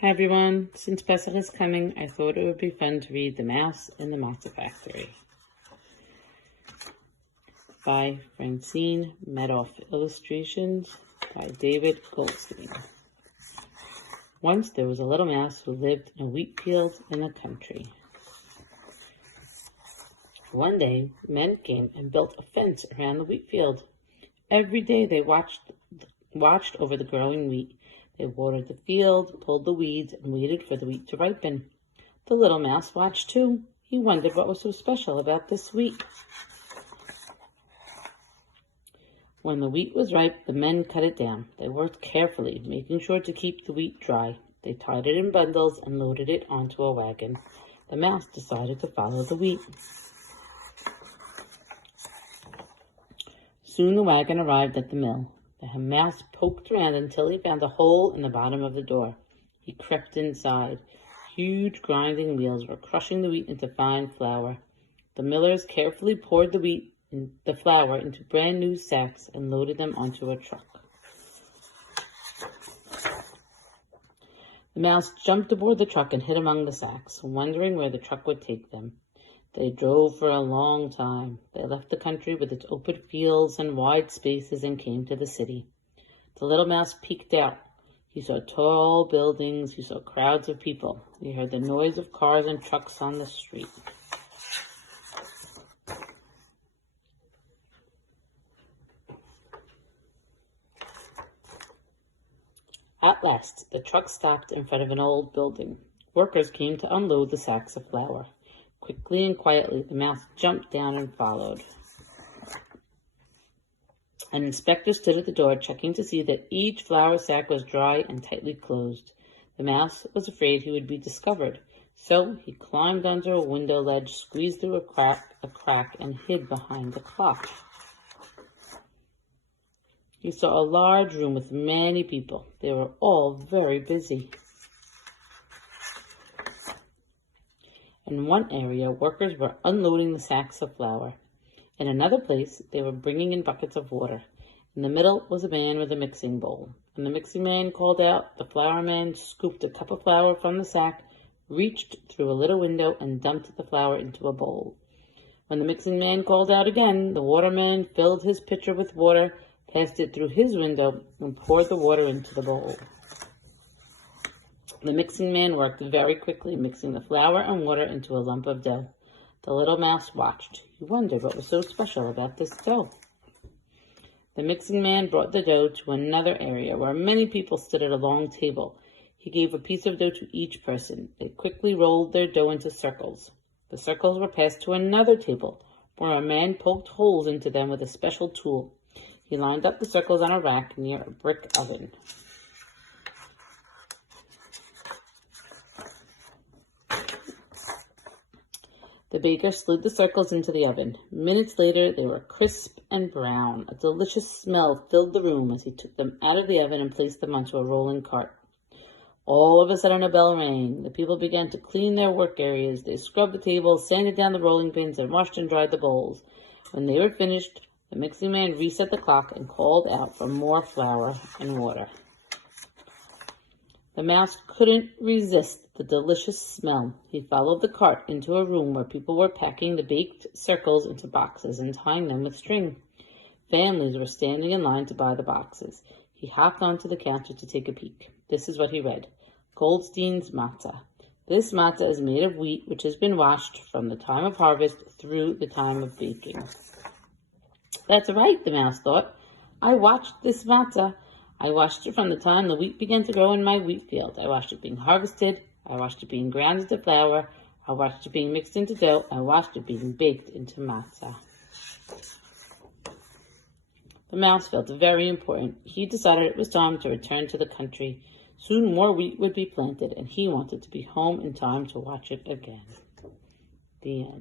Hi everyone, since Pesach is coming, I thought it would be fun to read The Mouse in the Matzah Factory by Francine Madoff, illustrations by David Goldstein. Once there was a little mouse who lived in a wheat field in the country. One day, men came and built a fence around the wheat field. Every day they watched over the growing wheat. They watered the field, pulled the weeds, and waited for the wheat to ripen. The little mouse watched too. He wondered what was so special about this wheat. When the wheat was ripe, the men cut it down. They worked carefully, making sure to keep the wheat dry. They tied it in bundles and loaded it onto a wagon. The mouse decided to follow the wheat. Soon the wagon arrived at the mill. The mouse poked around until he found a hole in the bottom of the door. He crept inside. Huge grinding wheels were crushing the wheat into fine flour. The millers carefully poured the flour into brand new sacks and loaded them onto a truck. The mouse jumped aboard the truck and hid among the sacks, wondering where the truck would take them. They drove for a long time. They left the country with its open fields and wide spaces and came to the city. The little mouse peeked out. He saw tall buildings. He saw crowds of people. He heard the noise of cars and trucks on the street. At last, the truck stopped in front of an old building. Workers came to unload the sacks of flour. Quickly and quietly, the mouse jumped down and followed. An inspector stood at the door, checking to see that each flour sack was dry and tightly closed. The mouse was afraid he would be discovered, so he climbed under a window ledge, squeezed through a crack, and hid behind the clock. He saw a large room with many people. They were all very busy. In one area, workers were unloading the sacks of flour. In another place, they were bringing in buckets of water. In the middle was a man with a mixing bowl. When the mixing man called out, the flour man scooped a cup of flour from the sack, reached through a little window, and dumped the flour into a bowl. When the mixing man called out again, the waterman filled his pitcher with water, passed it through his window, and poured the water into the bowl. The mixing man worked very quickly, mixing the flour and water into a lump of dough. The little mouse watched. He wondered what was so special about this dough. The mixing man brought the dough to another area where many people stood at a long table. He gave a piece of dough to each person. They quickly rolled their dough into circles. The circles were passed to another table where a man poked holes into them with a special tool. He lined up the circles on a rack near a brick oven. The baker slid the circles into the oven. Minutes later, they were crisp and brown. A delicious smell filled the room as he took them out of the oven and placed them onto a rolling cart. All of a sudden, a bell rang. The people began to clean their work areas. They scrubbed the tables, sanded down the rolling pins, and washed and dried the bowls. When they were finished, the mixing man reset the clock and called out for more flour and water. The mouse couldn't resist the delicious smell. He followed the cart into a room where people were packing the baked circles into boxes and tying them with string. Families were standing in line to buy the boxes. He hopped onto the counter to take a peek. This is what he read. Goldstein's matzah. This matzah is made of wheat which has been washed from the time of harvest through the time of baking. That's right, the mouse thought. I watched this matzah. I watched it from the time the wheat began to grow in my wheat field. I watched it being harvested. I watched it being ground into flour. I watched it being mixed into dough. I watched it being baked into matzah. The mouse felt very important. He decided it was time to return to the country. Soon more wheat would be planted, and he wanted to be home in time to watch it again. The end.